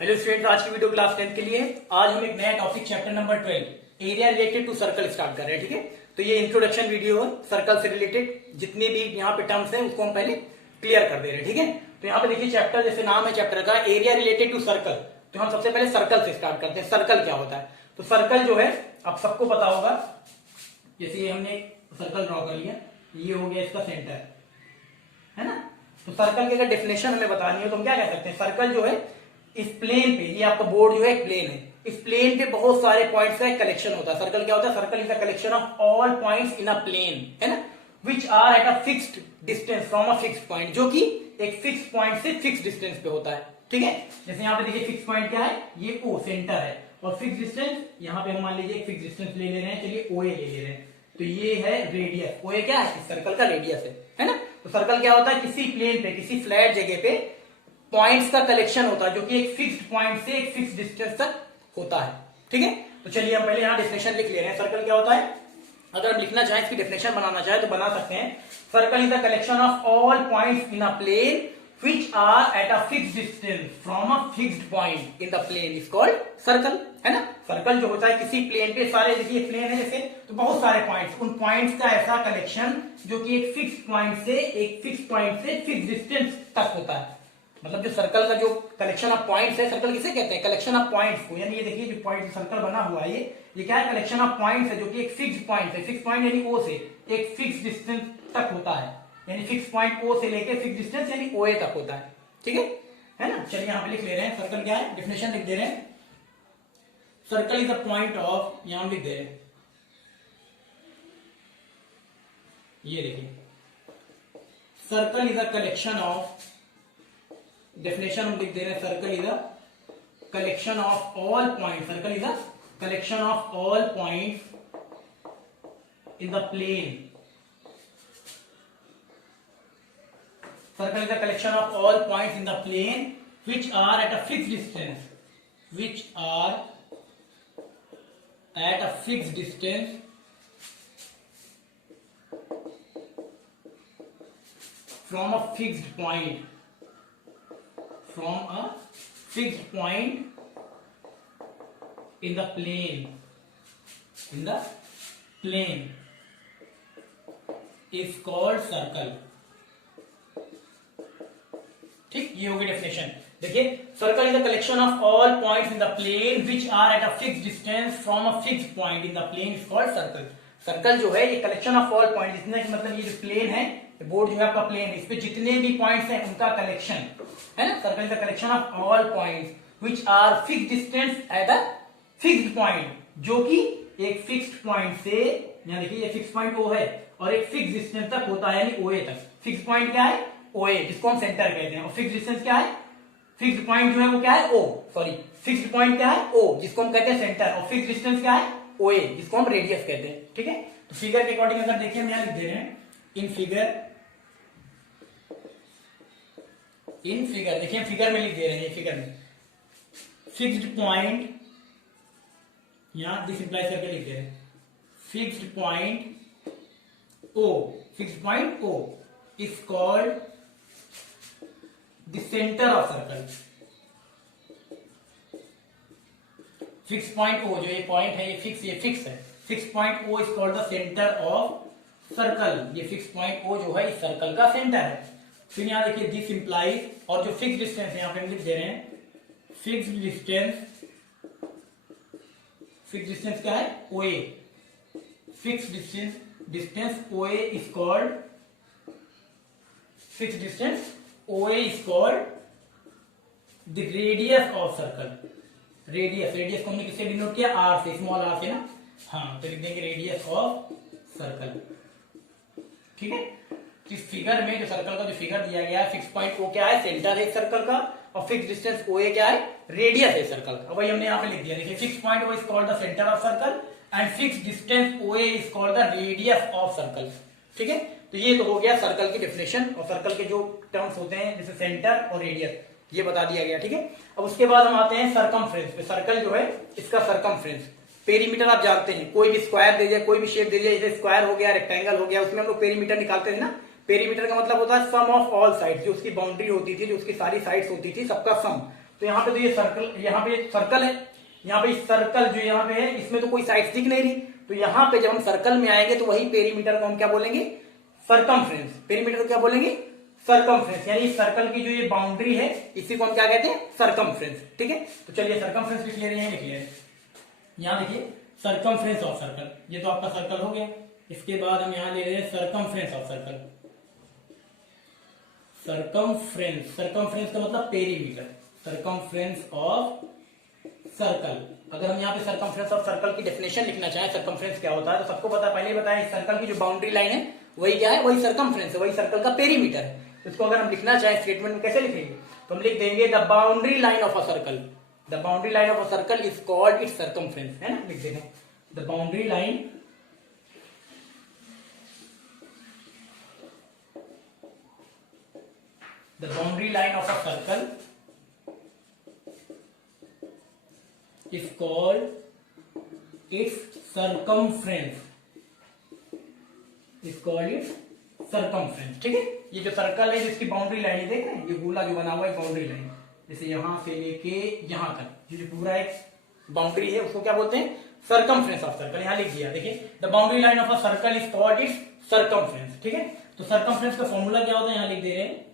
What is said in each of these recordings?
Hello students, आज की video class 10 के लिए आज हम एक नया topic chapter number 12 area related to circle start कर रहे हैं। ठीक है, तो ये इंट्रोडक्शन वीडियो है। सर्कल से रिलेटेड जितने भी यहाँ पे टर्म्स हैं उसको हम पहले क्लियर कर दे रहे हैं। ठीक है, तो यहाँ पे देखिए चैप्टर, जैसे नाम है चैप्टर का एरिया रिलेटेड टू सर्कल, तो हम सबसे पहले सर्कल से स्टार्ट करते हैं। सर्कल क्या होता है? तो सर्कल जो है आप सबको पता होगा, जैसे ये हमने सर्कल ड्रॉ कर लिया, ये हो गया इसका सेंटर, है ना। तो सर्कल की अगर डेफिनेशन हमें बतानी है तो हम क्या कह सकते हैं? सर्कल जो है इस प्लेन पे, ये आपका बोर्ड जो है एक प्लेन है, इस प्लेन पे बहुत सारे पॉइंट्स का एक कलेक्शन होता है। सर्कल क्या होता है? Circle is a collection of all points in a plane, है ना, which are at a fixed distance from a fixed point, जो कि एक फिक्स्ड पॉइंट से फिक्स्ड डिस्टेंस पे होता है। ठीक है, जैसे यहाँ पे देखिए फिक्स पॉइंट क्या है, ये ओ सेंटर है, और फिक्स डिस्टेंस यहाँ पे हम मान लीजिए एक फिक्स डिस्टेंस ले रहे हैं, चलिए ओ ए ले ले रहे हैं, तो ये है रेडियस। ओ ए क्या है? इस सर्कल का रेडियस है ना। तो सर्कल क्या होता है? किसी प्लेन पे, किसी फ्लैट जगह पे पॉइंट्स का कलेक्शन होता है, जो कि एक फिक्स्ड पॉइंट से एक फिक्स्ड डिस्टेंस तक होता है। ठीक है, तो चलिए हम पहले यहाँ डेफिनेशन लिख ले रहे हैं। सर्कल क्या होता है? अगर हम लिखना चाहें, इसकी डेफिनेशन बनाना चाहे तो बना सकते हैं। Circle is the collection of all points in a plane which are at a fixed distance from a fixed point in the plane is called circle, है ना। सर्कल जो होता है किसी प्लेन पे, सारे देखिए प्लेन है जैसे, तो बहुत सारे पॉइंट्स, उन पॉइंट्स का ऐसा कलेक्शन जो कि एक फिक्स पॉइंट से फिक्स डिस्टेंस तक होता है। मतलब जो सर्कल का जो कलेक्शन ऑफ पॉइंट्स है, सर्कल किसे कहते हैं? कलेक्शन ऑफ पॉइंट्स को। यानी ये देखिए जो पॉइंट सर्कल बना हुआ है, ये क्या है? कलेक्शन ऑफ पॉइंट्स है, जो कि एक फिक्स पॉइंट है, फिक्स पॉइंट यानी ओ से एक फिक्स डिस्टेंस तक होता है, यानी फिक्स पॉइंट ओ से लेके फिक्स डिस्टेंस यानी ओ ए तक होता है। ठीक है ना। चलिए यहां पे लिख ले रहे हैं सर्कल क्या है, डेफिनेशन लिख दे रहे हैं। Circle is a point of, यहां लिख दे रहे हैं, ये देखिए circle is a collection of, definition हम लिख दे रहे हैं, circle is a collection of all point, circle is a collection of all point in the plane, circle is a collection of all points in the plane which are at a fixed distance, from a fixed point, in the plane is called circle। ठीक, ये होगी definition. देखिए circle is the collection of all points in the plane which are at a fixed distance from a fixed point in the plane is called circle. Circle जो है ये collection of all point, जितने मतलब ये जो plane है, board जो है आपका प्लेन है, इस पे जितने भी पॉइंट्स हैं उनका कलेक्शन है ना। Circle is the collection of all points which are fixed distance at a fixed point, जो कि एक फिक्स्ड पॉइंट से, यहाँ देखिए ये फिक्स पॉइंट ओ है और एक फिक्स डिस्टेंस तक होता है, यानी ओ ए तक। फिक्स पॉइंट क्या है? ओ ए, जिसको हम सेंटर कहते हैं, और फिक्स डिस्टेंस क्या है? फिक्स्ड पॉइंट जो है वो क्या है? ओ, सॉरी, फिक्स्ड पॉइंट क्या है? ओ, जिसको हम कहते हैं सेंटर, और फिक्स डिस्टेंस क्या है? ओ ए, जिसको हम रेडियस कहते हैं। ठीक है, तो फिगर के अकॉर्डिंग अगर देखिए हम यहां लिख दे रहे हैं, इन फिगर देखिए फिगर में लिख दे रहे हैं, फिगर में फिक्स्ड पॉइंट, यहां दिस इंप्लाइज करके लिख दे रहे हैं, fixed point O is called the centre of circle. Fix point O, जो ये पॉइंट है ये फिक्स है, fix point O is called the centre of circle. ये फिक्स पॉइंट ओ जो है इस सर्कल का सेंटर है। फिर यहां देखिए दिस इंप्लाइज, और जो फिक्स डिस्टेंस है यहां पे हम लिख दे रहे हैं, फिक्स डिस्टेंस क्या है? O A, fix distance O A is called, fix distance OA is called the radius of circle। Radius को हमने किससे डिनोट किया? R से, स्मॉल r से ना। हाँ, तो लिख देंगे रेडियस ऑफ सर्कल। ठीक है, तो इस फिगर में जो सर्कल का जो फिगर दिया गया है, फिक्स पॉइंट O क्या है? सेंटर है सर्कल का, और फिक्स डिस्टेंस OA क्या है? रेडियस है सर्कल का। वही हमने यहाँ पे लिख दिया, देखिए fix point O is called the centre of circle and fix distance OA is called the radius of circle. ठीक है, तो ये तो हो गया सर्कल की डेफिनेशन, और सर्कल के जो टर्म्स होते हैं जैसे सेंटर और रेडियस, ये बता दिया गया। ठीक है, अब उसके बाद हम आते हैं सरकमफ्रेंस पे। सर्कल जो है इसका सरकमफ्रेंस, पेरीमीटर आप जानते हैं, कोई भी स्क्वायर दे दिया, कोई भी शेप दे दिया, जैसे स्क्वायर हो गया, रेक्टेंगल हो गया, उसमें हम लोग पेरीमीटर निकालते थे ना। पेरीमीटर का मतलब होता है सम ऑफ ऑल साइड्स, जो उसकी बाउंड्री होती थी, जो उसकी सारी साइड्स होती थी, सबका सम। तो यहाँ पे तो ये सर्कल, यहाँ पे सर्कल है, यहाँ पे सर्कल जो यहाँ पे है इसमें तो कोई साइड दिख नहीं रही, तो यहाँ पे जब हम सर्कल में आएंगे तो वही पेरीमीटर को हम क्या बोलेंगे, सरकमफ्रेंस। पेरीमीटर को क्या बोलेंगे, सरकमफ्रेंस, यानी सर्कल की जो ये बाउंड्री है इसी को हम क्या कहते हैं, सरकमफ्रेंस। ठीक है, तो चलिए सरकमफ्रेंस भी क्लियर है, क्लियर है। यहाँ देखिए सरकमफ्रेंस ऑफ सर्कल, ये तो आपका सर्कल हो गया। इसके बाद हम यहाँ ले रहे हैं circumference of circle. Circumference, circumference का मतलब पेरीमीटर, सरकमफ्रेंस ऑफ सर्कल। अगर हम यहाँ पे सरकमफ्रेंस ऑफ सर्कल की डेफिनेशन लिखना चाहें, सरकमफ्रेंस क्या होता है, तो सबको पता, पहले बताया सर्कल की जो बाउंड्री लाइन है वही क्या है, वही सरकमफ्रेंस है, वही सर्कल का पेरीमीटर है। इसको अगर हम लिखना चाहें स्टेटमेंट में कैसे लिखेंगे, तो हम लिख देंगे the boundary line of a circle, the boundary line of a circle is called its circumference, है ना, लिख देंगे the boundary line the boundary line of a circle is called its circumference, is called its circumference। ठीक है, ये जो circle है जिसकी बाउंड्री लाइन देख रहे हैं, ये गोला जो बना हुआ है बाउंड्री लाइन, जैसे यहां से लेके यहां तक ये जो पूरा एक बाउंड्री है उसको क्या बोलते हैं, सरकमफ्रेंस ऑफ सर्कल। यहां लिख दिया, देखिए the boundary line of a circle is called its circumference. ठीक है, तो सरकमफ्रेंस का फॉर्मूला क्या होता है, यहां लिख दे रहे हैं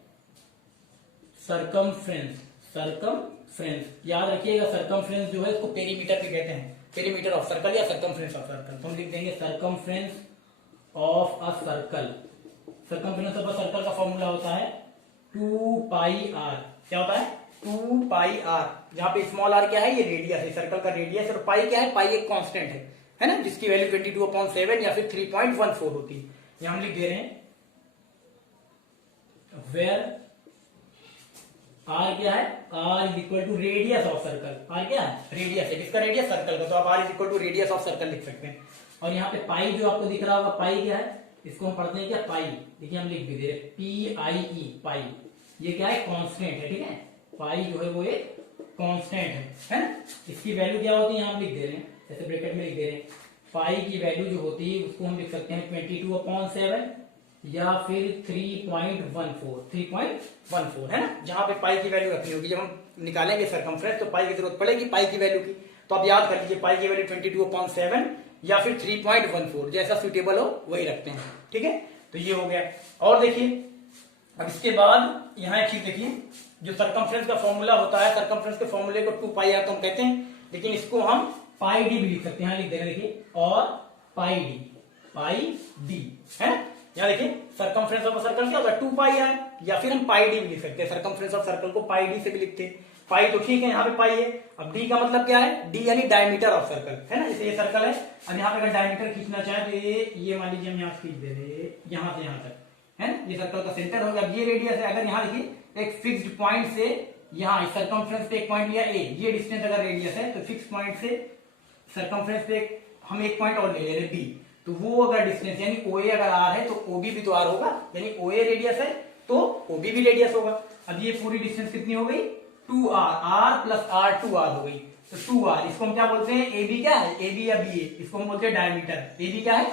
सरकमफ्रेंस, सरकमफ्रेंस याद रखिएगा, सरकमफ्रेंस जो है इसको पेरीमीटर भी कहते हैं, पेरीमीटर ऑफ सर्कल या सरकमफ्रेंस ऑफ सर्कल। तो हम लिख देंगे circumference of a circle. Circumference of a circle का फॉर्मूला होता है 2 पाई आर। क्या होता है, 2 पाई आर। जहां पे स्मॉल आर क्या है, ये रेडियस है, सर्कल का रेडियस, और पाई क्या है, पाई एक कांस्टेंट है ना, जिसकी वैल्यू 22/7 या फिर 3.14 होती है। यहां हम लिख दे रहे हैं वेयर आर क्या है, R is equal to radius of circle. R क्या है, रेडियस है, किसका रेडियस, सर्कल का, तो आप R is equal to radius of circle लिख सकते हैं। और यहाँ पे पाई जो आपको दिख रहा होगा, पाई क्या है, इसको हम पढ़ते हैं क्या, पाई, देखिए हम लिख भी दे रहे PIE, पाई, ये क्या है, कांस्टेंट है। ठीक है, पाई जो है वो एक कांस्टेंट है ना, इसकी वैल्यू क्या होती है, यहाँ लिख दे रहे हैं, जैसे ब्रैकेट में लिख दे रहे हैं, पाई की वैल्यू जो होती है उसको हम लिख सकते हैं 22/7 या फिर 3.14 है ना, जहां पे पाई की वैल्यू रखनी होगी। जब हम निकालेंगे सरकमफ्रेंस तो पाई की जरूरत पड़ेगी, पाई की वैल्यू की, तो आप याद कर लीजिए पाई की वैल्यू 22/7 या फिर 3.14, जैसा सुटेबल हो वही रखते हैं। ठीक है, तो ये हो गया। और देखिए अब इसके बाद यहाँ एक चीज देखिए, जो सरकमफ्रेंस का फॉर्मूला होता है, सरकमफ्रेंस के फॉर्मूले को 2 पाई आर तो हम कहते हैं, लेकिन इसको हम पाई डी भी लिख सकते हैं, लिख देंगे देखिए, और पाई डी है ना। यहाँ देखिए सरकमफ्रेंस ऑफ सर्कल क्या होता है, 2 पाई आर, या फिर हम पाई डी भी लिख सकते हैं, सरकमफ्रेंस ऑफ सर्कल को पाई डी से भी लिखते हैं। पाई तो ठीक है, यहाँ पे पाई है, अब डी का मतलब क्या है, डी यानी डायमीटर ऑफ सर्कल, है ना, जैसे ये सर्कल है, अब यहाँ पे अगर डायमीटर खींचना चाहे तो ये मान लीजिए हम यहाँ खींच दे रहे, यहाँ से यहाँ तक, है ना, ये सर्कल का सेंटर हो गया। अब ये रेडियस है, अगर यहाँ देखिए एक फिक्स्ड पॉइंट से यहाँ सरकमफ्रेंस पे एक पॉइंट लिया ए, ये डिस्टेंस अगर रेडियस है, तो फिक्स पॉइंट से सरकमफ्रेंस पे हम एक पॉइंट और ले रहे बी, तो वो अगर डिस्टेंस यानी OA अगर आर है तो OB भी तो आर होगा, यानी OA रेडियस है तो OB भी रेडियस होगा। अब ये पूरी डिस्टेंस कितनी हो गई, 2r, r plus r 2r हो गई, तो 2r, इसको हम क्या बोलते हैं, AB क्या है, AB या BA, इसको हम बोलते हैं डायमीटर। AB क्या है,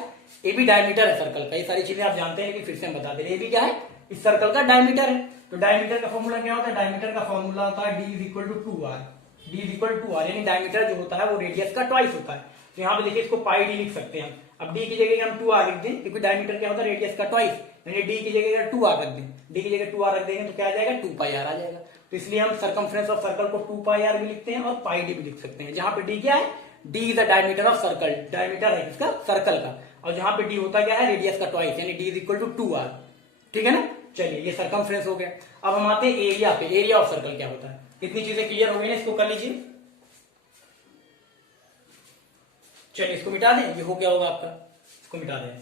AB डायमीटर है सर्कल का, ये सारी चीजें आप जानते हैं लेकिन फिर से हम बता दे रहे हैं, AB क्या है, इस सर्कल का डायमीटर है। तो डायमीटर का फॉर्मूला क्या होता है, डायमीटर का फॉर्मूला होता है D is equal to 2r, D is equal to 2r, यानी डायमीटर जो होता है वो रेडियस का ट्वाइस होता है। तो यहाँ पे देखिए इसको पाई डी लिख सकते हैं हम, अब डी की जगह हम 2r लिख दें, क्योंकि डायमीटर क्या होता है, रेडियस का ट्वाइस, यानी डी की जगह 2r रख दें, डी की जगह 2r रख देंगे तो क्या आ जाएगा, 2 पाई आर आ जाएगा। तो इसलिए हम सरकमफ्रेंस ऑफ सर्कल को 2 पाई आर भी लिखते हैं और पाई डी भी लिख सकते हैं। जहां पे डी क्या है, D is the diameter of circle, diameter है इसका सर्कल का, और जहां पे डी होता क्या है, रेडियस का ट्वाइस, यानी D is equal to 2r। ठीक है ना, चलिए ये सरकमफ्रेंस हो गया। अब हम आते हैं एरिया पे, एरिया ऑफ सर्कल क्या होता है। इतनी चीजें क्लियर हो गई ना, इसको कर लीजिए। चलिए इसको मिटा दें, ये हो गया होगा आपका, इसको मिटा दें।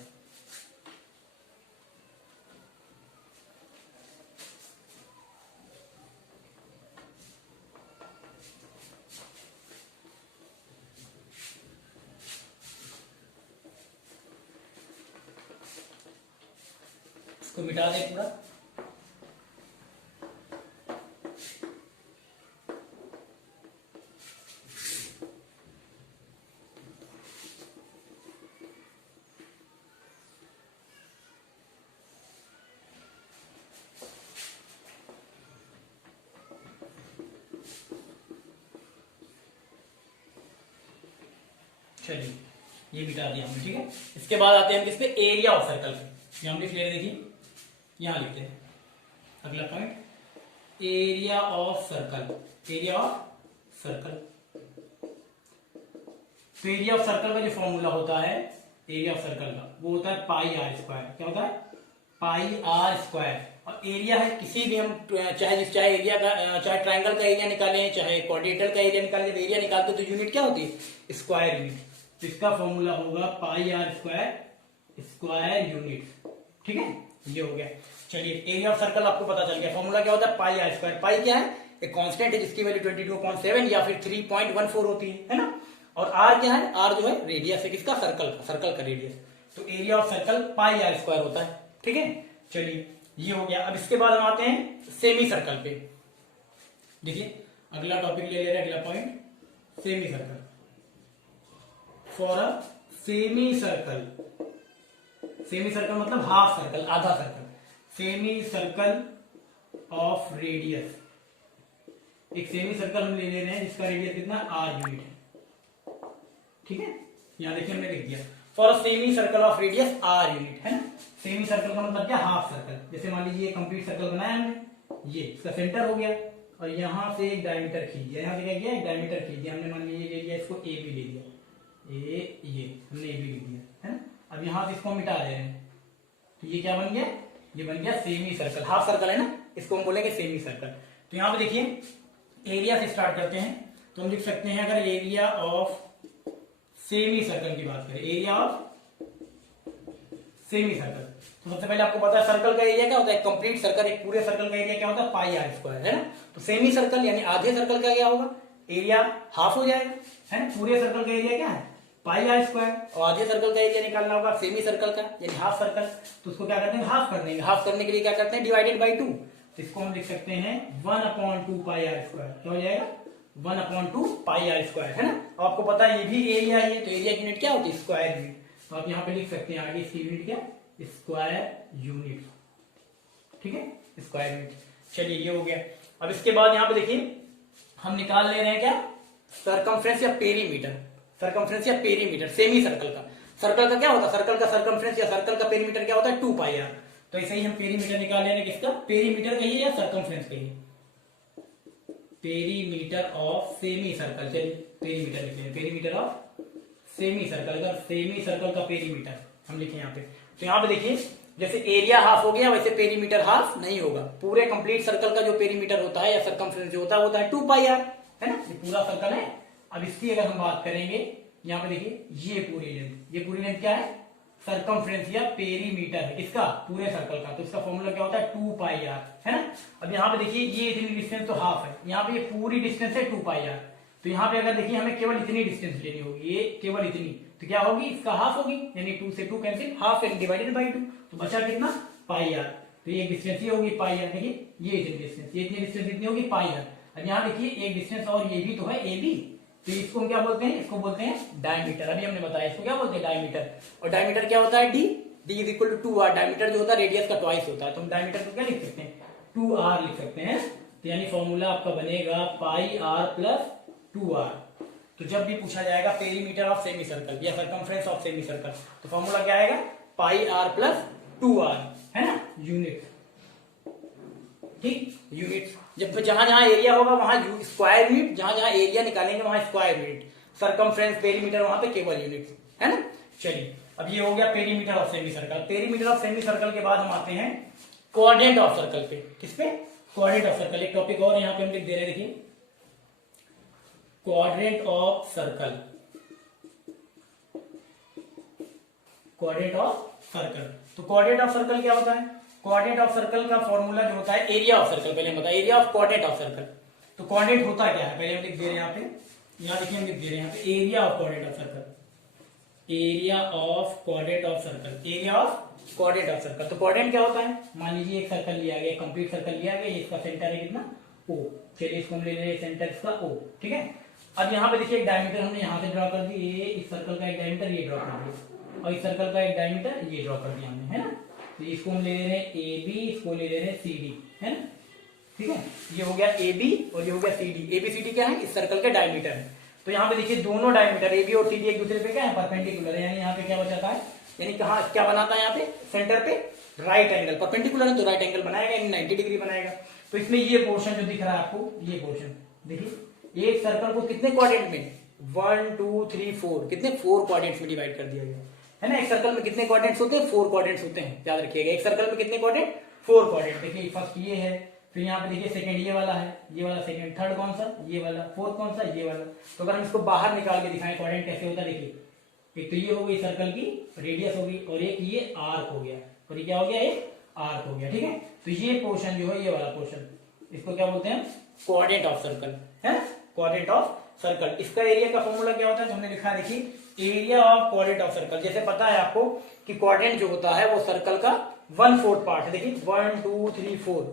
इसको मिटा दें पूरा। चलिए ये मिटा दिया हमने, ठीक है। इसके बाद आते हैं हम किस पे, एरिया ऑफ सर्कल पे। ये हम लिख ले रहे, देखिए यहां लिखते हैं अगला point, area of circle, area of circle. तो एरिया ऑफ सर्कल का जो फॉर्मूला होता है एरिया ऑफ सर्कल का, वो होता है पाई आर स्क्वायर। क्या होता है, पाई आर स्क्वायर। और एरिया है किसी भी हम चाहे एरिया का, चाहे ट्रायंगल का एरिया निकालें, चाहे क्वाड्रेटर का एरिया निकालें, जब एरिया निकालते तो यूनिट क्या होती है, स्क्वायर यूनिट। तो इसका फॉर्मूला होगा पाई आर स्क्वायर स्क्वायर यूनिट, ठीक है। ये हो गया। चलिए एरिया ऑफ सर्कल आपको पता चल गया, फॉर्मूला क्या होता है, पाई आर स्क्वायर। पाई क्या है, एक कांस्टेंट है जिसकी वैल्यू 22.7 या फिर 3.14 होती है ना। और आर क्या है, आर जो है रेडियस है किसका, सर्कल का रेडियस। तो area of circle pi are square होता है, ठीक है। चलिए ये हो गया। अब इसके बाद हम आते हैं सेमी सर्कल पे। देखिए अगला टॉपिक ले ले रहे हैं, अगला point, semi circle. For a semi circle, semi circle मतलब हाफ सर्कल, आधा circle. Semi circle of radius, एक सेमी सर्कल हम ले ले रहे हैं जिसका रेडियस कितना, आर यूनिट है, ठीक है। यहां देखिए हमने लिख दिया for a semi circle of radius R unit, है ना। सेमी सर्कल का मतलब क्या, हाफ सर्कल। जैसे मान लीजिए कंप्लीट सर्कल बनाया हमने, ये इसका सेंटर हो गया और यहां से एक डायमीटर खींच, यहां से क्या किया, एक डायमीटर खींच दिया हमने, मान लीजिए ले लिया इसको ए बी ले लिया, ये हमने ए बी लिख दिया, है ना। अब यहां से इसको मिटा दे रहे हैं, तो ये क्या बन गया, ये बन गया सेमी सर्कल। हाफ सर्कल है ना, इसको हम बोलेंगे सेमी सर्कल। तो यहां पे देखिए एरिया से स्टार्ट करते हैं, तो हम लिख सकते हैं अगर एरिया ऑफ सेमी सर्कल की बात करें, एरिया ऑफ सेमी सर्कल, तो सबसे पहले आपको पता है सर्कल का एरिया क्या होता है, कंप्लीट सर्कल, एक पूरे सर्कल का एरिया क्या होता है, पाई आर स्क्वायर, है ना। तो सेमी सर्कल यानी आधे सर्कल का क्या होगा, एरिया हाफ हो जाएगा, है ना। पूरे सर्कल का एरिया क्या है, पाई आर स्क्वायर, और आधे सर्कल का एरिया निकालना होगा सेमी सर्कल का यानी हाफ सर्कल। तो उसको क्या करते हैं, हाफ कर देंगे। हाफ करने के लिए क्या करते हैं, डिवाइडेड बाई 2। तो इसको हम लिख सकते हैं 1/2 पाई आर स्क्वायर। क्या हो जाएगा, 1/2 पाई आर स्क्वायर, है ना। आपको पता है ये भी एरिया है, तो एरिया की यूनिट क्या होती है, स्क्वायर यूनिट। तो आप यहाँ पे लिख सकते हैं आगे इसकी यूनिट क्या, स्क्वायर यूनिट, ठीक है, स्क्वायर यूनिट। चलिए ये हो गया। अब इसके बाद यहाँ पे देखिए हम निकाल ले रहे हैं क्या, सरकमफ्रेंस या पेरीमीटर। सरकमफ्रेंस या पेरीमीटर सेमी सर्कल का, सर्कल का क्या होता है, सर्कल का सरकमफ्रेंस या सर्कल का पेरीमीटर क्या होता है, 2 पाई आर। तो ऐसे ही हम पेरीमीटर निकाल ले रहे हैं, किसका, पेरीमीटर कहिए या सरकमफ्रेंस कहिए, पेरीमीटर ऑफ सेमी सर्कल। चलिए पेरीमीटर लिखते हैं, पेरीमीटर ऑफ सेमी सर्कल। अगर सेमी सर्कल का पेरीमीटर हम लिखे यहाँ पे, तो यहाँ पे देखिए जैसे एरिया हाफ हो गया वैसे पेरीमीटर हाफ नहीं होगा। पूरे कंप्लीट सर्कल का जो पेरीमीटर होता है या सरकमफ्रेंस जो होता है, वो होता है 2 पाई आर, है ना। ये पूरा सर्कल है। अब इसकी अगर हम बात करेंगे, यहाँ पे देखिए ये पूरी लेंथ, ये पूरी लेंथ क्या है, सरकमफ्रेंस या पेरीमीटर है किसका, पूरे सर्कल का। तो इसका फॉर्मूला क्या होता है, 2 पाई आर, है ना। अब यहाँ पे देखिए ये इतनी डिस्टेंस तो हाफ है, यहाँ पे ये पूरी डिस्टेंस है 2 पाई आर। तो यहाँ पे अगर देखिए हमें केवल इतनी डिस्टेंस लेनी होगी, ये केवल इतनी, तो क्या होगी, इसका हाफ होगी, यानी 2 से 2 cancel, half and divided by 2, तो बचा कितना, पाई आर। तो ये डिस्टेंस ये होगी पाई आर, देखिए ये इतनी डिस्टेंस, ये इतनी डिस्टेंस इतनी होगी पाई आर। अब यहाँ देखिए एक डिस्टेंस और ये भी तो है ए बी, तो इसको हम क्या बोलते हैं, इसको बोलते हैं डायमीटर। अभी हमने बताया इसको क्या बोलते हैं, डायमीटर। और डायमीटर क्या होता है, D is equal to 2r। Diameter जो होता है रेडियस का ट्वाइस होता है, तो हम डायमीटर को क्या लिख सकते हैं, 2r लिख सकते हैं। तो यानी फॉर्मूला आपका बनेगा पाई आर प्लस 2r। तो जब भी पूछा जाएगा पेरीमीटर ऑफ सेमी सर्कल या सरकमफ्रेंस ऑफ सेमी सर्कल, तो फॉर्मूला क्या आएगा, पाई आर प्लस 2r, है ना, यूनिट, ठीक, यूनिट। जब जहां जहां एरिया होगा वहां स्क्वायर यूनिट, जहां जहां एरिया निकालेंगे वहां स्क्वायर यूनिट, सरकमफ्रेंस पेरीमीटर वहां पे केवल यूनिट, है ना। चलिए अब ये हो गया perimeter of semi circle. Perimeter of semi circle के बाद हम आते हैं क्वाड्रेंट ऑफ सर्कल पे। किस पे, क्वाड्रेंट ऑफ सर्कल। एक टॉपिक और यहाँ पे हम लिख दे रहे हैं, देखिए quadrant of circle, quadrant of circle. तो क्वाड्रेंट ऑफ सर्कल क्या होता है, क्वाड्रेंट ऑफ सर्कल का फॉर्मूला जो होता है एरिया ऑफ सर्कल, पहले हम बताए area of quadrant of circle. तो क्वाड्रेंट होता क्या है, पहले हम लिख दे रहे हैं यहाँ पे, यहाँ देखिए हम लिख दे रहे हैं यहाँ पे area of quadrant of circle, area of quadrant of circle, area of quadrant of circle. तो क्वाड्रेंट क्या होता है, मान लीजिए एक सर्कल लिया गया, कंप्लीट सर्कल लिया गया, इसका सेंटर है कितना, O। चलिए इसको हम ले रहे हैं सेंटर इसका O, ठीक है। अब यहाँ पे देखिए एक डायमीटर हमने यहाँ से ड्रॉ कर दी, ये इस सर्कल का एक डायमीटर ये ड्रॉ कर दिया, और इस सर्कल का एक डायमीटर ये ड्रॉ कर दिया हमने, है ना। तो इसको हम ले रहे हैं ए बी, इसको ले रहे हैं सी डी, है ना, ठीक है। ये हो गया ए बी और ये हो गया C D. A B C D क्या है, इस सर्कल के डायमीटर है। तो यहाँ पे देखिए दोनों डायमीटर ए बी और सी डी एक दूसरे पे क्या है, परपेंडिकुलर है, यानी यहाँ पे क्या बचाता है, यानी कहाँ क्या बनाता है यहाँ पे सेंटर पे राइट एंगल, परपेंडिकुलर है तो राइट एंगल बनाएगा, यानी 90 डिग्री बनाएगा। तो इसमें ये पोर्शन जो दिख रहा है आपको, ये पोर्शन देखिए, एक सर्कल को कितने क्वाड्रेंट में 1 2 3 4 कितने 4 क्वाड्रेंट्स में डिवाइड कर दिया गया है ना। एक सर्कल में कितने क्वाड्रेंट्स होते हैं, 4 क्वाड्रेंट्स होते हैं, याद रखिएगा। एक सर्कल में कितने क्वाड्रेंट, 4 क्वाड्रेंट। देखिए फर्स्ट ये है, फिर यहाँ पे देखिए सेकंड ये वाला है, ये वाला सेकंड, थर्ड कौन सा, ये वाला, फोर्थ कौन सा, ये वाला। तो अगर हम इसको बाहर निकाल के दिखाएं क्वाड्रेंट कैसे होता है, देखिए एक तो ये हो गई सर्कल की रेडियस होगी, और एक ये आर्क हो गया, और ये क्या हो गया, एक आर्क हो गया, ठीक है। तो ये पोर्शन जो है, ये वाला पोर्शन, इसको क्या बोलते हैं, क्वाड्रेंट ऑफ सर्कल है, क्वाड्रेंट ऑफ सर्कल। इसका एरिया का फॉर्मूला क्या होता है, तो हमने लिखा है देखिए area of quadrant of circle. जैसे पता है आपको कि क्वाड्रेंट जो होता है वो सर्कल का 1/4 पार्ट है। देखिए 1 2 3 4,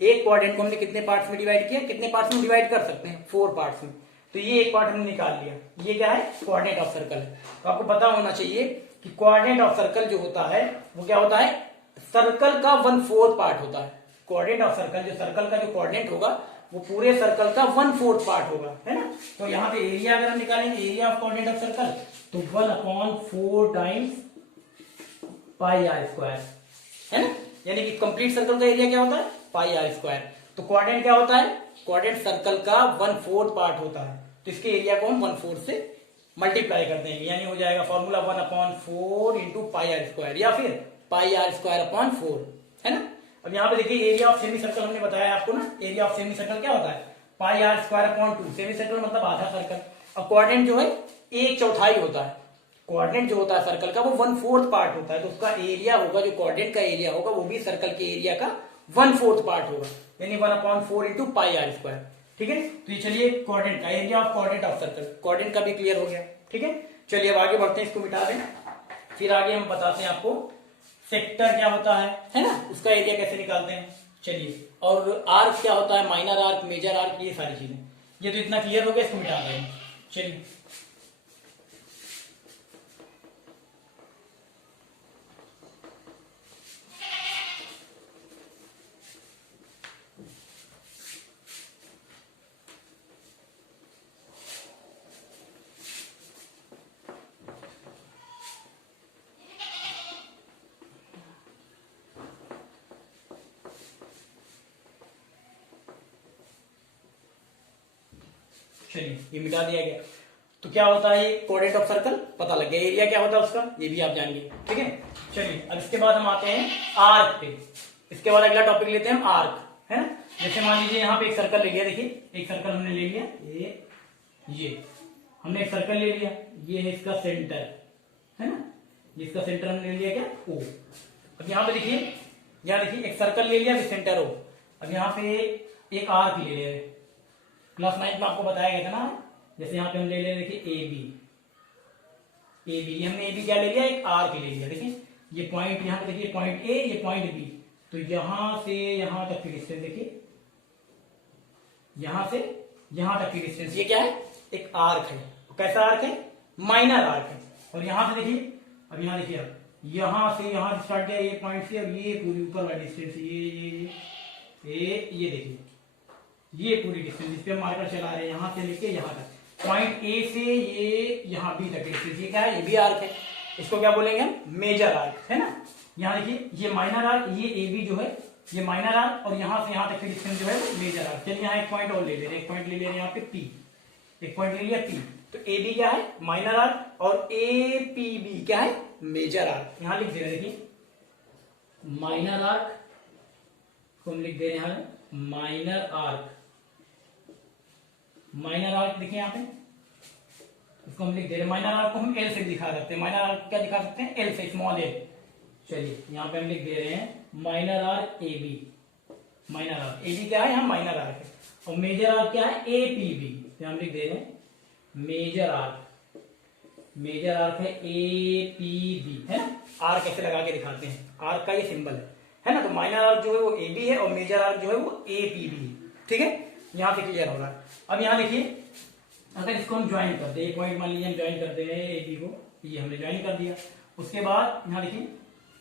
एक क्वाड्रेंट को हमने कितने पार्ट्स में डिवाइड किया, कितने पार्ट्स में डिवाइड कर सकते हैं, 4 पार्ट्स में। तो ये एक पार्ट हमने निकाल लिया, ये क्या है, क्वाड्रेंट ऑफ सर्कल। तो आपको पता होना चाहिए कि क्वाड्रेंट ऑफ सर्कल जो होता है वो क्या होता है, सर्कल का 1/4 पार्ट होता है। क्वाड्रेंट ऑफ सर्कल, जो सर्कल का जो क्वाड्रेंट होगा वो पूरे सर्कल का 1/4 पार्ट होगा, है ना। तो यहाँ पे एरिया अगर हम निकालेंगे, area of quadrant of circle, तो 1/4 टाइम्स पाई आर स्क्वायर, है ना। यानी कि कंप्लीट सर्कल का एरिया क्या होता है, पाई आर स्क्वायर। तो क्वाड्रेंट क्या होता है, क्वाड्रेंट सर्कल का 1/4 पार्ट होता है। तो इसके एरिया को हम 1/4 से मल्टीप्लाई कर देंगे, यानी हो जाएगा formula 1/4 into pi are square, या फिर पाई आर स्क्वायर अपॉन 4, है ना। अब यहाँ पे देखिए एरिया ऑफ सेमी सर्कल हमने बताया आपको ना, एरिया ऑफ सेमी सर्कल क्या होता है, pi are square upon 2। Semi circle मतलब आधा सर्कल। अब क्वाड्रेंट जो है 1/4 होता है, क्वाड्रेंट जो होता है सर्कल का वो 1/4 पार्ट होता है। तो उसका एरिया होगा, जो क्वाड्रेंट का एरिया होगा वो भी सर्कल के एरिया का 1/4 पार्ट होगा, यानी 1/4 इंटू पाई आर स्क्वायर, ठीक है। तो ये चलिए क्वाड्रेंट का area of quadrant of circle, quadrant का भी क्लियर हो गया, ठीक है। चलिए अब आगे बढ़ते हैं, इसको मिटा दें, फिर आगे हम बताते हैं आपको सेक्टर क्या होता है ना, उसका एरिया कैसे निकालते हैं। चलिए, और आर्क क्या होता है, माइनर आर्क, मेजर आर्क, ये सारी चीजें, ये तो इतना क्लियर हो गया, इसको मिटा दें। चलिए चलिए ये मिटा दिया गया। तो क्या होता है, ये क्वाड्रेंट ऑफ सर्कल पता लग गया, एरिया क्या होता है उसका, ये भी आप जान गए, ठीक है। चलिए अब इसके बाद हम आते हैं आर्क पे। इसके बाद अगला टॉपिक लेते हैं हम आर्क, है ना। जैसे मान लीजिए यहाँ पे एक सर्कल ले लिया, देखिए एक सर्कल हमने ले लिया, ये हमने एक सर्कल ले लिया, ये है इसका सेंटर, है ना, जिसका सेंटर हमने ले लिया क्या, ओ। अब यहाँ पे देखिए, यहाँ देखिए एक सर्कल ले लिया विद सेंटर ओ। अब यहाँ पे एक आर्क ले लिया, क्लास 9 में आपको बताया गया था ना। जैसे यहाँ पे हम ले ले, देखिए ए बी, हमने ए बी क्या ले लिया, एक आर्क ले लिया। देखिए ये पॉइंट, यहाँ पे देखिए पॉइंट ए, ये पॉइंट बी, तो यहां से यहां तक की डिस्टेंस देखिए, यहां से यहां तक की डिस्टेंस, ये क्या है, एक आर्क है। कैसा आर्क है, माइनर आर्क है। और यहां से देखिए, अब यहाँ देखिए, अब यहां से यहां स्टार्ट किया ये पॉइंट से, अब ये पूरी ऊपर वाली डिस्टेंस, ये देखिए, ये पूरी डिस्टेंस जिस पे हम मार्कर चला रहे हैं, यहां से लेके यहां तक, पॉइंट ए से ये यहां बी तक डिस्टेंस, ये क्या है, ये भी आर्क है। इसको क्या बोलेंगे हम, मेजर आर्क, है ना। यहाँ देखिए ये माइनर आर्क, ये ए बी जो है ये माइनर आर्क, और यहां से यहां तक की डिस्टेंस जो है वो मेजर आर्क। चलिए यहाँ एक पॉइंट और ले ले रहे हैं, एक पॉइंट ले ले रहे हैं यहाँ पे पी, एक पॉइंट ले लिया पी। तो ए बी क्या है, माइनर आर्क, और ए पी बी क्या है, मेजर आर्क। यहां लिख दे रहे हैं, देखिए माइनर आर्क को हम लिख दे रहे हैं माइनर आर्क, माइनर आर्क देखिए यहाँ पे, इसको हम लिख दे रहे हैं, माइनर आर्क को हम एल से दिखा सकते हैं। माइनर आर्क क्या दिखा सकते हैं, एल से, स्मॉल एल। चलिए यहाँ पे हम लिख दे रहे हैं minor arc A B, minor arc A B क्या है, यहाँ माइनर आर्क है, और मेजर आर्क क्या है, ए पी बी। तो हम लिख दे रहे हैं मेजर आर्क, मेजर आर्क है ए पी बी, है ना। आर्क ऐसे लगा के दिखाते हैं, आर्क का ये सिंबल है ना। तो माइनर आर्क जो है वो ए बी है, और मेजर आर्क जो है वो ए पी बी, ठीक है। यहाँ पे क्लियर हो रहा है। अब यहाँ देखिए, अगर इसको हम ज्वाइन करते हैं, एक पॉइंट मान लीजिए हम ज्वाइन करते हैं ए बी को, ये हमने ज्वाइन कर दिया। उसके बाद यहाँ देखिए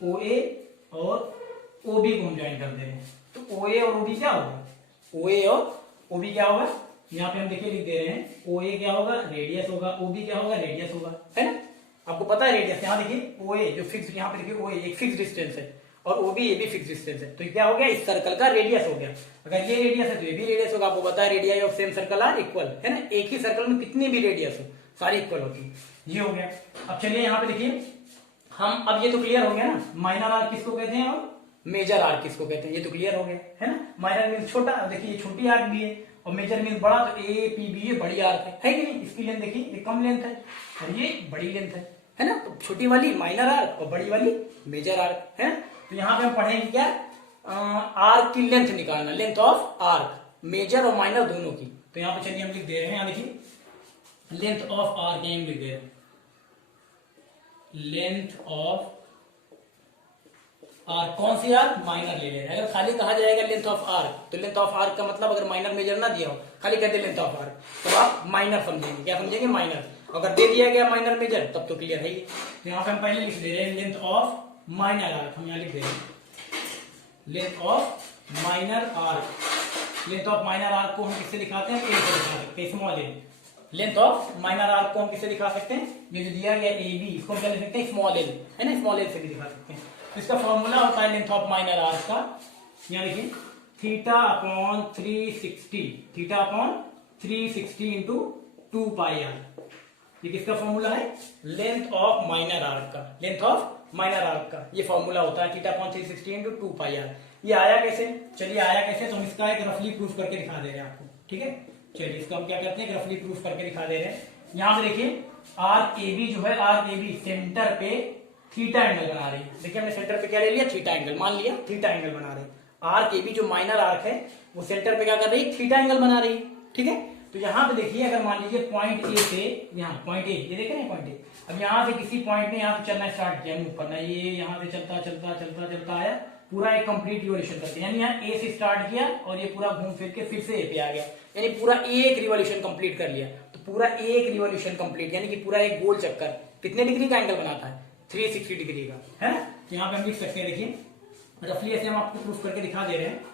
ओ ए और ओ बी को हम ज्वाइन कर दे रहे हैं, तो ओ ए और ओ बी क्या होगा, ओ ए और ओ बी क्या होगा, यहाँ पे हम देखिए लिख दे रहे हैं ओ ए क्या होगा, रेडियस होगा, ओ बी क्या होगा, रेडियस होगा, है ना। आपको पता है रेडियस, यहाँ देखिए ओ ए जो फिक्स, यहाँ पे देखिए ओ ए एक फिक्स डिस्टेंस है और ओ बी ये भी फिक्स डिस्टेंस है, तो ये क्या हो गया, इस सर्कल का रेडियस हो गया। अगर ये रेडियस है तो ये भी रेडियस होगा। आपको पता है radii of same circle R equal, है ना। एक ही सर्कल में कितनी भी रेडियस हो सारी इक्वल होती है। ये हो गया। अब चलिए यहाँ पे देखिए हम, अब ये तो क्लियर हो गया ना, माइनर आर्क किसको कहते हैं और मेजर आर्क किसको कहते हैं, ये तो क्लियर हो गया, है ना। माइनर मीन्स छोटा, देखिए ये छोटी आर्क भी है, और मेजर मीन्स बड़ा, तो ए पी बी ये बड़ी आर्क है कि नहीं। इसकी लेंथ देखिए ये कम लेंथ है और ये बड़ी लेंथ है ना। तो छोटी वाली माइनर आर्क और बड़ी वाली मेजर आर्क, है ना। तो यहाँ पे हम पढ़ेंगे क्या, आर्क की लेंथ निकालना, लेंथ ऑफ आर्क मेजर और माइनर दोनों की। तो यहाँ पे चलिए हम लिख दे रहे हैं, यहाँ देखिए लेंथ ऑफ आर्क हम लिख दे रहे हैं, लेंथ ऑफ आर्क, कौन सी आर्क, माइनर ले रहे हैं। अगर खाली कहा जाएगा लेंथ ऑफ आर्क तो लेंथ ऑफ आर्क का मतलब अगर माइनर मेजर ना दिया हो, खाली कहते लेंथ ऑफ आर्क, तो आप माइनर समझेंगे, क्या समझेंगे, माइनर। अगर दे दिया गया माइनर मेजर तब तो क्लियर है। तो यहाँ पे हम पहले लिख दे रहे हैं लेंथ ऑफ माइनर आर्क, हम यहाँ लिख दे रहे हैं length of minor arc. Length of minor arc को हम किससे दिखाते हैं, ए से दिखा सकते हैं, small A. Length of minor arc को हम किससे दिखा सकते हैं, ये जो दिया गया ए बी, इसको हम क्या लिख सकते हैं, स्मॉल एल, है ना, स्मॉल एल से भी दिखा सकते हैं। तो इसका फॉर्मूला होता है लेंथ ऑफ माइनर आर्क का, यहाँ देखिए theta upon 360, theta upon 360 into 2 pi R. ये किसका फॉर्मूला है, लेंथ ऑफ माइनर आर्क का, लेंथ ऑफ माइनर आर्क का ये फॉर्मूला होता है theta upon 360 into 2 pi R. ये आया कैसे, चलिए आया कैसे, तो हम इसका एक रफली प्रूफ करके दिखा दे रहे हैं आपको, ठीक है। चलिए इसको हम क्या करते हैं, रफली प्रूफ करके दिखा दे रहे हैं। यहाँ पे देखिए आर्क ए बी जो है, आर्क ए बी सेंटर पे थीटा एंगल बना रही है। देखिए हमने सेंटर पे क्या ले लिया, थीटा एंगल, मान लिया थीटा एंगल बना रहे हैं। आर्क ए बी जो माइनर आर्क है वो सेंटर पे क्या कर रही है, थीटा एंगल बना रही है, ठीक है। तो यहाँ पे देखिए अगर मान लीजिए पॉइंट ए से, यहाँ पॉइंट ए, ये देखे ना पॉइंट ए, अब यहाँ से किसी पॉइंट ने यहाँ से चलना स्टार्ट किया, मूव करना, ये यहाँ से चलता चलता चलता चलता आया, पूरा एक कंप्लीट रिवॉल्यूशन करते, यानी यहाँ ए से स्टार्ट किया और ये पूरा घूम फिर के फिर से ए पे आ गया, यानी पूरा एक रिवॉल्यूशन कंप्लीट कर लिया। तो पूरा एक रिवॉल्यूशन कंप्लीट यानी कि पूरा एक गोल चक्कर कितने डिग्री का एंगल बनाता है, 360 डिग्री का, है ना। यहाँ पे हम लिख सकते हैं, देखिए रफली ऐसे हम आपको प्रूफ करके दिखा दे रहे हैं।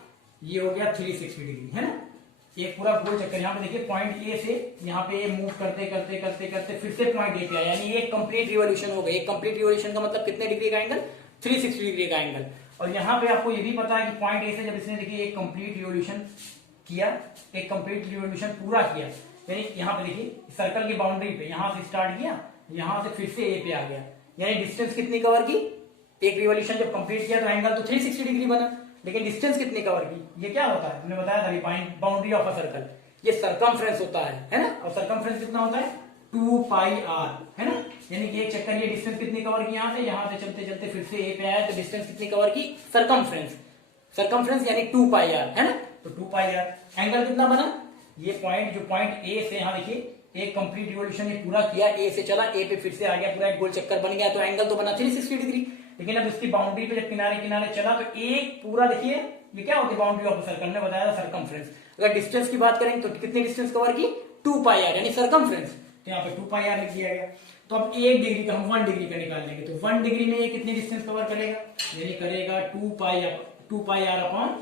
ये हो गया 360 डिग्री, है ना, एक पूरा गोल चक्कर। यहाँ पे देखिए पॉइंट ए से यहाँ पे मूव करते करते करते करते फिर से पॉइंट ए पे आया, यानी एक कंप्लीट रिवॉल्यूशन हो गई। एक कंप्लीट रिवॉल्यूशन का मतलब कितने डिग्री का एंगल, 360 डिग्री का एंगल। और यहाँ पे आपको ये भी पता है कि पॉइंट ए से जब इसने देखिए एक कंप्लीट रिवॉल्यूशन किया, एक कंप्लीट रिवॉल्यूशन पूरा किया, यानी यहाँ पे देखिए सर्कल की बाउंड्री पे यहाँ से स्टार्ट किया, यहाँ से फिर से ए पे आ गया, यानी डिस्टेंस कितनी कवर की, एक रिवॉल्यूशन जब कंप्लीट किया तो एंगल तो 360 डिग्री बना, लेकिन डिस्टेंस कितनी कवर की, ये क्या होता है, हमने बताया था बाउंड्री ऑफ अ सर्कल, ये सरकमफ्रेंस होता है ना। और सरकमफ्रेंस कितना होता है, 2 पाई आर, है ना, यानी कि एक चक्कर ये डिस्टेंस कितनी कवर की, यहाँ से चलते चलते फिर से ए पे आया तो डिस्टेंस कितनी कवर की, सरकमफ्रेंस, सरकमफ्रेंस यानी 2 पाई आर, है ना। तो 2 पाई आर, एंगल कितना बना, ये पॉइंट जो पॉइंट ए से यहाँ देखिए एक कंप्लीट रिवॉल्यूशन ने पूरा किया, ए से चला ए पे फिर से आ गया, पूरा एक गोल चक्कर बन गया, तो एंगल तो बना 360 डिग्री। लेकिन अब इसकी बाउंड्री पे जब किनारे किनारे चला तो एक पूरा देखिए ये क्या होती है, बाउंड्री ऑफ सर्कल ने बताया था सरकमफ्रेंस। अगर डिस्टेंस की बात करेंगे तो कितनी डिस्टेंस कवर की, 2 पाई आर यानी सरकमफ्रेंस, तो यहाँ पे 2 पाई आर लिख दिया गया। तो अब 1 डिग्री का हम 1 डिग्री का निकाल लेंगे, तो 1 डिग्री में ये कितनी डिस्टेंस कवर करेगा, यानी करेगा 2 पाई आर अपॉन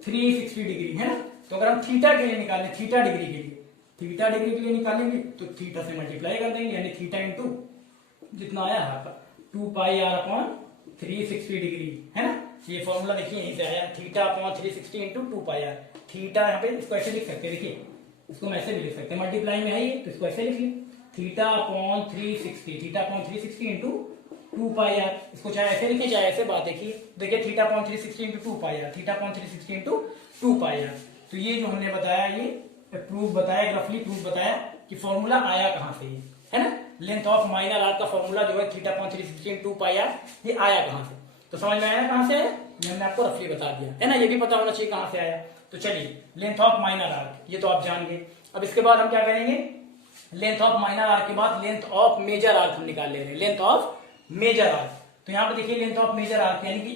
360 डिग्री, है ना। तो अगर हम थीटा के लिए निकालें, थीटा डिग्री के लिए, थीटा डिग्री के लिए निकालेंगे तो थीटा से मल्टीप्लाई कर देंगे, यानी थीटा इंटू जितना आया आपका 2 पाई आर अपॉन 360 डिग्री, है ना। ये फॉर्मूला देखिए यहीं से आया, theta upon 360 into 2 pi R. Theta यहाँ पे इसको ऐसे लिख सकते हैं, देखिए इसको हम ऐसे भी लिख सकते हैं, मल्टीप्लाई में है ये तो इसको ऐसे लिखिए, theta upon 360, theta upon 360 into 2 pi R. इसको चाहे ऐसे लिखे चाहे ऐसे, बात देखिए theta upon 360 into 2 pi R, theta upon 360 into 2 pi are. तो ये जो हमने बताया, ये प्रूफ बताया, रफली प्रूफ बताया कि फॉर्मूला आया कहां से, है ना। लेंथ ऑफ माइनर आर्क का फॉर्मूला जो है theta upon 360 into 2 pi R, ये आया कहां से, तो समझ में आया कहां से है, ये हमने आपको रफली बता दिया, है ना। ये भी पता होना चाहिए कहां से आया। तो चलिए लेंथ ऑफ माइनर आर्क ये तो आप जान गए। अब इसके बाद हम क्या करेंगे, लेंथ ऑफ माइनर आर्क के बाद लेंथ ऑफ मेजर आर्क हम निकाल ले रहे हैं, लेंथ ऑफ मेजर आर्क। तो यहाँ पे देखिए लेंथ ऑफ मेजर आर्क यानी कि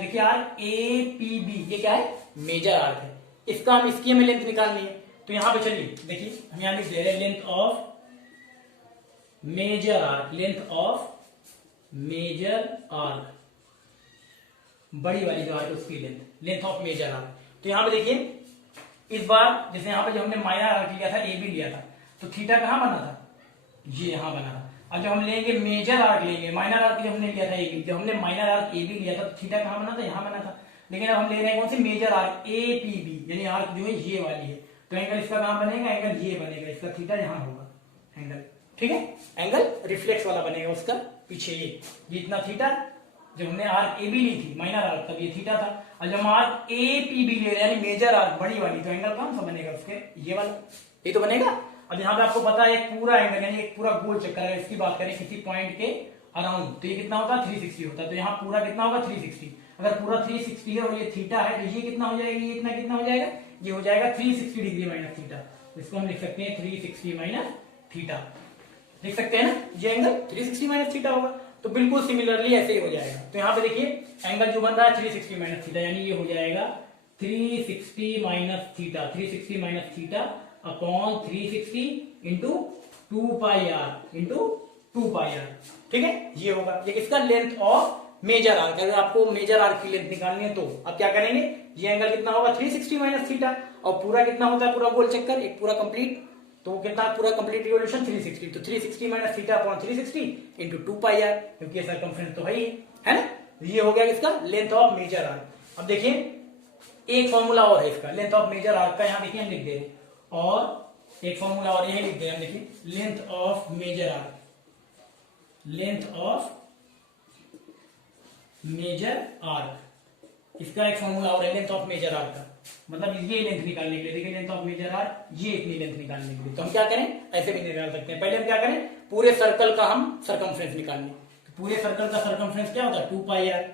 देखिए आर्क ए पी बी, ये क्या है, मेजर आर्क है, इसका हम इसकी हमें लेंथ निकालनी है। तो यहाँ पे चलिए देखिए हम यहाँ लिख दे रहे हैं length of major arc, length of major arc, बड़ी वाली जो आर्क उसकी length, length of major arc. तो यहाँ पे देखिए इस बार जैसे यहाँ पे जब हमने माइनर आर्क लिया था, ए बी लिया था, तो थीटा कहाँ बना था, ये यहाँ बना था। अब जब हम लेंगे मेजर आर्क लेंगे, माइनर आर्क जब हमने लिया था ए बी, जब हमने माइनर आर्क ए बी लिया था तो थीटा कहाँ बना था, यहाँ बना था। लेकिन अब हम ले रहे हैं कौन सी, major arc A P B, यानी आर्क जो है ये वाली है, तो एंगल इसका कहाँ बनेगा, एंगल ये बनेगा, इसका थीटा यहाँ होगा एंगल, ठीक है। एंगल रिफ्लेक्स वाला बनेगा उसका पीछे, ये इतना थीटा। जब हमने आर्क ए बी ली थी माइनर आर्क, तब ये थीटा था। और जब हम आर्क ए पी बी ले रहे हैं यानी मेजर आर्क बड़ी वाली, तो एंगल कौन सा बनेगा उसके, ये वाला, ये तो बनेगा। अब यहाँ पे आपको पता है एक पूरा एंगल यानी एक पूरा गोल चक्कर है, इसकी बात करें किसी पॉइंट के अराउंड, तो ये कितना होता है, 360 होता है। तो यहाँ पूरा कितना होगा, 360। अगर पूरा 360 है और ये थीटा है, तो ये कितना हो जाएगा, ये इतना कितना हो जाएगा, ये हो जाएगा 360 डिग्री माइनस थीटा। इसको हम लिख सकते हैं 360 माइनस थीटा, लिख सकते हैं ना, ये एंगल 360 माइनस थीटा होगा। तो बिल्कुल सिमिलरली ऐसे ही हो जाएगा। तो यहाँ पे देखिए एंगल जो बन रहा है 360 माइनस थीटा, यानी ये हो जाएगा 360 minus theta, 360 minus theta upon 360 into 2 pi R into 2 pi R, ठीक है, ये होगा। ये किसका, लेंथ ऑफ मेजर आर्क। अगर आपको मेजर आर्क की लेंथ निकालनी है तो अब क्या करेंगे, ये एंगल कितना होगा, 360 माइनस थीटा, और पूरा कितना होता है, पूरा गोल चक्कर एक पूरा कंप्लीट, तो कितना पूरा कंप्लीट रिवोल्यूशन 360, तो 360 minus theta upon 360 into 2 pi R, क्योंकि ये सर्कमफ्रेंस तो है ना। ये हो गया इसका लेंथ ऑफ मेजर आर्क। अब देखिए एक फॉर्मूला और है इसका लेंथ ऑफ मेजर आर्क का, यहाँ देखिए हम लिख दे रहे हैं, और एक फॉर्मूला और यही लिख दे रहे हैं, देखिए length of major arc, length of major arc, इसका एक फॉर्मूला और है लेंथ ऑफ मेजर आर्क का, मतलब ये लेंथ निकालने के लिए, देखिए लेंथ ऑफ मेजर आर्क ये इतनी लेंथ निकालने के लिए। तो हम क्या करें, ऐसे भी निकाल सकते हैं। पहले हम क्या करें, पूरे सर्कल का हम सर्कमफ्रेंस निकालने, तो पूरे सर्कल का सर्कमफ्रेंस क्या होता है, 2 पाई आर,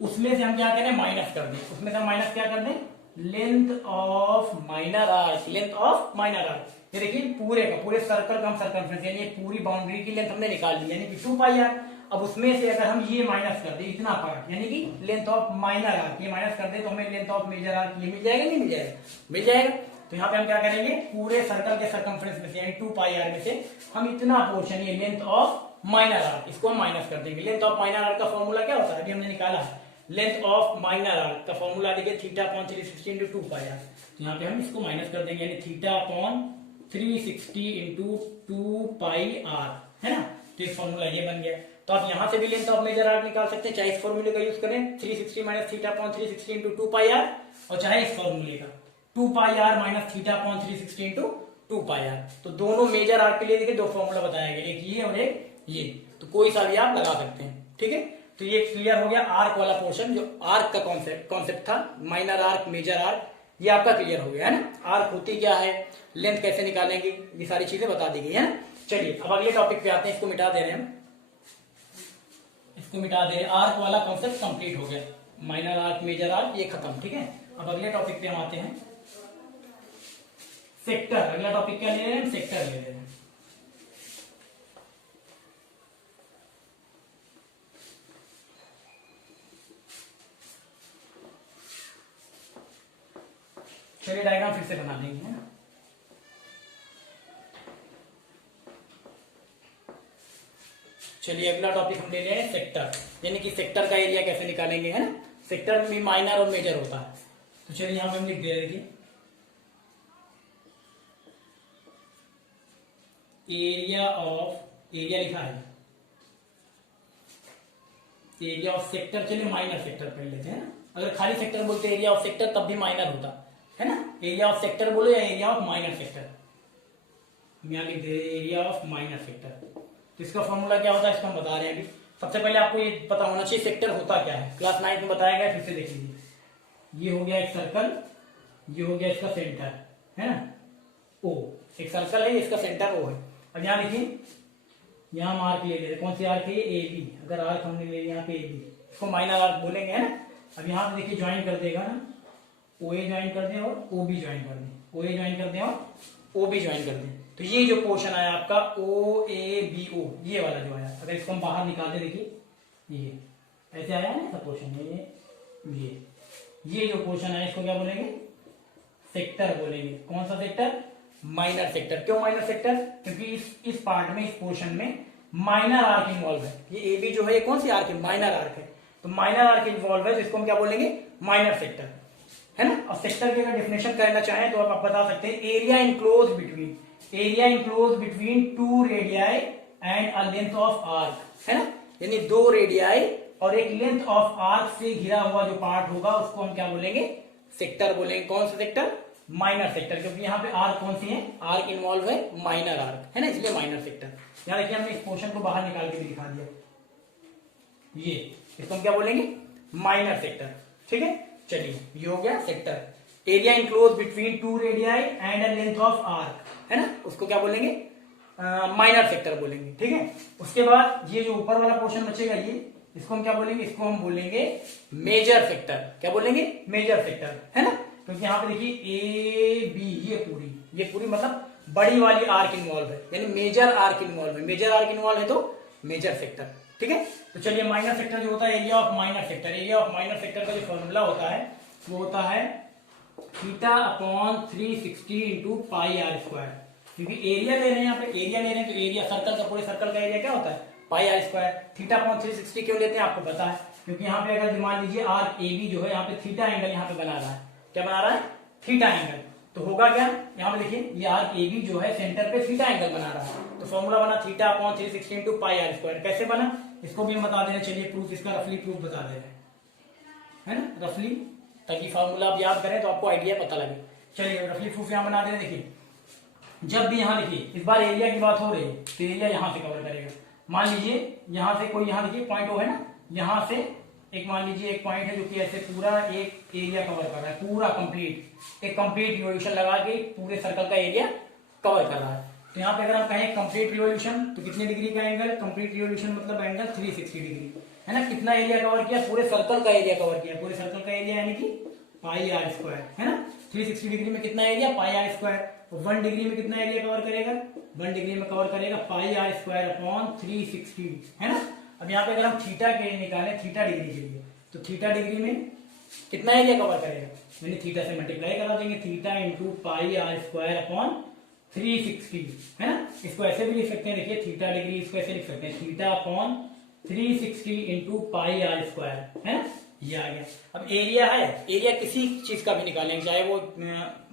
उसमें से हम क्या करें, माइनस कर दें, उसमें से हम माइनस क्या कर दें, length of minor arc, length of minor arc. ये देखिए पूरे का पूरे सर्कल का हम सर्कमफ्रेंस यानी पूरी बाउंड्री की लेंथ हमने निकाल ली, यानी कि 2 पाई आर। अब उसमें से अगर हम ये माइनस कर दे इतना पार्ट, यानी कि लेंथ ऑफ माइनर आर्क, ये माइनस कर दे तो हमें लेंथ ऑफ मेजर आर्क ये मिल जाएगा, नहीं मिल जाएगा, मिल जाएगा। तो यहाँ पे हम क्या करेंगे, पूरे सर्कल के सर्कमफ्रेंस में से यानी 2 पाई आर में से हम इतना पोर्शन, ये लेंथ ऑफ माइनर आर्क, इसको हम माइनस कर देंगे। लेंथ ऑफ माइनर आर्क का फॉर्मूला क्या होता है, अभी हमने निकाला है, लेंथ ऑफ माइनर आर्क का फॉर्मूला देखिए theta upon 360 into 2 pi are. तो यहाँ पे हम इसको माइनस कर देंगे, यानी theta upon 360 into 2 pi R, है ना। तो इस फॉर्मूला ये बन गया। तो आप यहां से भी लेंथ ऑफ मेजर आर्क निकाल सकते हैं, चाहे इस फॉर्मूले का यूज करें 360 minus theta upon 360 into 2 pi r, और चाहे इस फॉर्मूले का 2 pi r minus theta upon 360 into 2 pi are. तो दोनों मेजर आर्क के लिए देखिए दो फॉर्मूला बताया गया, एक ये और एक ये, तो कोई सा भी आप लगा सकते हैं, ठीक है। तो ये क्लियर हो गया आर्क वाला पोर्शन, जो आर्क का कॉन्सेप्ट था, माइनर आर्क मेजर आर्क, ये आपका क्लियर हो गया है ना। आर्क होती क्या है, लेंथ कैसे निकालेंगे, ये सारी चीजें बता दी गई है ना। चलिए अब अगले टॉपिक पे आते हैं, इसको मिटा दे रहे हैं हम, इसको मिटा दे रहे हैं। आर्क वाला कॉन्सेप्ट कंप्लीट हो गया, माइनर आर्क मेजर आर्क ये खत्म, ठीक है। अब अगले टॉपिक पे हम आते हैं, सेक्टर। अगला टॉपिक क्या ले रहे हैं, सेक्टर ले रहे हैं। चलिए डायग्राम फिर से बना देंगे, है ना। चलिए अगला टॉपिक हम ले रहे हैं सेक्टर, यानी कि सेक्टर का एरिया कैसे निकालेंगे, है ना। सेक्टर में भी माइनर और मेजर होता है। तो चलिए यहां पे हम लिख दे रहे थे एरिया ऑफ, एरिया लिखा है एरिया ऑफ सेक्टर। चलिए माइनर सेक्टर पढ़ लेते हैं ना, अगर खाली सेक्टर बोलते एरिया ऑफ सेक्टर तब भी माइनर होता है ना। एरिया ऑफ सेक्टर बोलो या एरिया ऑफ माइनर सेक्टर, हम यहां लिख दे रहे हैं एरिया ऑफ माइनर सेक्टर। तो इसका फॉर्मूला क्या होता है, इसको हम बता रहे हैं अभी। सबसे पहले आपको ये पता होना चाहिए सेक्टर होता क्या है, क्लास 9 में बताया गया, फिर से देख लीजिए। ये हो गया एक सर्कल, ये हो गया इसका सेंटर, है ना, ओ, एक सर्कल है, इसका सेंटर ओ है। अब यहाँ देखिए, यहाँ हम आर्क ले लेते, कौन सी आर्क है, ए बी। अगर आर्क हमने ले लिया यहाँ पे ए बी, इसको माइनर आर्क बोलेंगे, है ना। अब यहाँ पे देखिए ज्वाइन कर देगा ना, ओ ए ज्वाइन कर दे और ओ बी ज्वाइन कर दे, ओ ए ज्वाइन कर दे और ओ बी ज्वाइन कर दे। तो ये जो पोर्शन आया आपका ओ ए बी ओ, ये वाला जो आया, अगर इसको हम बाहर निकाल दे, देखिए ये ऐसे आया है ना पोर्शन, ये जो पोर्शन आया इसको क्या बोलेंगे, सेक्टर बोलेंगे। कौन सा सेक्टर, माइनर सेक्टर। क्यों माइनर सेक्टर, क्योंकि इस पार्ट में, इस पोर्शन में माइनर आर्क इन्वॉल्व है। ये ए बी जो है ये कौन सी आर्क है, माइनर आर्क है। तो माइनर आर्क इन्वॉल्व है, तो इसको हम क्या बोलेंगे, माइनर सेक्टर। है ना। और सेक्टर की अगर डेफिनेशन करना चाहें तो आप बता सकते हैं area enclose between two radii and a length of arc, है ना। यानी दो रेडियाई और एक लेंथ ऑफ आर्क से घिरा हुआ जो पार्ट होगा उसको हम क्या बोलेंगे, सेक्टर बोलेंगे। कौन सा सेक्टर, माइनर सेक्टर, क्योंकि यहाँ पे आर्क कौन सी है, आर्क इन्वॉल्व है, माइनर आर्क, है ना, इसलिए माइनर सेक्टर। यहाँ देखिए हमने इस पोर्शन को बाहर निकाल के भी दिखा दिया, ये इसको हम क्या बोलेंगे, माइनर सेक्टर। ठीक है, चलिए ये हो गया sector. Area enclose between two radii and a length of arc, है ना, उसको क्या बोलेंगे, माइनर सेक्टर बोलेंगे। ठीक है, उसके बाद ये जो ऊपर वाला पोर्शन बचेगा ये, इसको हम क्या बोलेंगे, इसको हम बोलेंगे मेजर सेक्टर। क्या बोलेंगे, मेजर सेक्टर, है ना, क्योंकि यहाँ पे देखिए ए बी ये पूरी मतलब बड़ी वाली आर्क इन्वॉल्व है, यानी मेजर आर्क इन्वॉल्व है। मेजर आर्क इन्वॉल्व है तो मेजर सेक्टर। ठीक है, तो चलिए माइनर सेक्टर जो होता है, area of minor sector, area of minor sector का जो फॉर्मूला होता है वो होता है theta upon 360 into pi are square. क्योंकि एरिया ले रहे हैं, यहाँ पे एरिया ले रहे हैं, तो एरिया सर्कल का, पूरे सर्कल का एरिया क्या होता है, pi are square. Theta upon 360 क्यों लेते हैं आपको पता है, क्योंकि यहाँ पे अगर मान लीजिए आर्क ए बी जो है यहाँ पे थीटा एंगल यहाँ पे बना रहा है, क्या बना रहा है, थीटा एंगल। तो होगा क्या, यहाँ पे देखिए ये आर्क ए बी जो है सेंटर पे थीटा एंगल बना रहा है, तो फॉर्मूला बना theta upon 360 into pi are square. कैसे बना इसको भी हम बता दे रहे हैं, चलिए प्रूफ, इसका रफली प्रूफ बता दे रहे हैं, है ना, रफली, ताकि फॉर्मूला आप याद करें तो आपको आइडिया पता लगे। चलिए रफली प्रूफ यहाँ बना दे रहे हैं। देखिए जब भी यहाँ देखिए इस बार एरिया की बात हो रही है तो एरिया यहाँ से कवर करेगा। मान लीजिए यहाँ से कोई, यहाँ देखिए पॉइंट ओ है ना, यहाँ से एक मान लीजिए एक पॉइंट है जो कि ऐसे पूरा एक एरिया कवर कर रहा है, पूरा कंप्लीट, एक कंप्लीट रिवोल्यूशन लगा के पूरे सर्कल का एरिया कवर कर रहा है। तो यहाँ पे अगर हम कहें कंप्लीट रिवोल्यूशन तो कितने डिग्री का एंगल, कंप्लीट रिवोल्यूशन मतलब एंगल 360 डिग्री, है ना। कितना एरिया कवर किया, पूरे सर्कल का एरिया कवर किया, पूरे सर्कल का एरिया यानी कि पाई आर स्क्वायर, है ना। 360 डिग्री में कितना area, pi are square. 1 degree में कितना एरिया कवर करेगा, 1 डिग्री में कवर करेगा पाई आर स्क्वायर अपॉन 360, है ना। अब यहाँ पे अगर हम थीटा के निकालें, थीटा डिग्री के लिए, तो थीटा डिग्री में कितना एरिया कवर करेगा, यानी थीटा से मल्टीप्लाई करा देंगे, theta into pi are square upon 360, है ना। इसको ऐसे भी लिख सकते हैं, देखिए थीटा डिग्री, इसको ऐसे लिख सकते हैं, theta upon 360 into pi are square, है ना, ये आ गया। अब एरिया है, एरिया किसी चीज का भी निकालेंगे, चाहे वो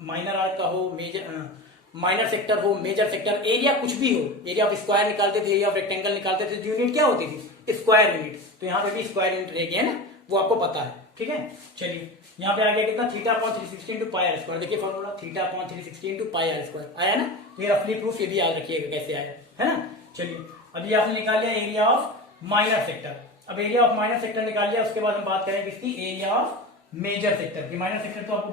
माइनर आर्क का हो, मेजर माइनर सेक्टर हो, मेजर सेक्टर, एरिया कुछ भी हो। एरिया ऑफ स्क्वायर निकालते थे, एरिया ऑफ रेक्टेंगल निकालते थे, यूनिट क्या होती थी, स्क्वायर यूनिट। तो यहाँ पे भी स्क्वायर यूनिट रहेगी, है ना, वो आपको पता है। ठीक है, चलिए यहाँ पे आ गया कितना, theta upon 360 into pi are square. देखिए formula theta upon 360 into pi are square आया ना। तो ये रफली प्रूफ, ये भी याद रखिएगा कैसे आया, है ना। चलिए अभी आपने निकाल लिया एरिया ऑफ माइनर सेक्टर। अब एरिया ऑफ माइनर सेक्टर निकाल लिया, उसके बाद हम बात करेंगे इसकी एरिया ऑफ मेजर सेक्टर की। माइनर सेक्टर तो आपको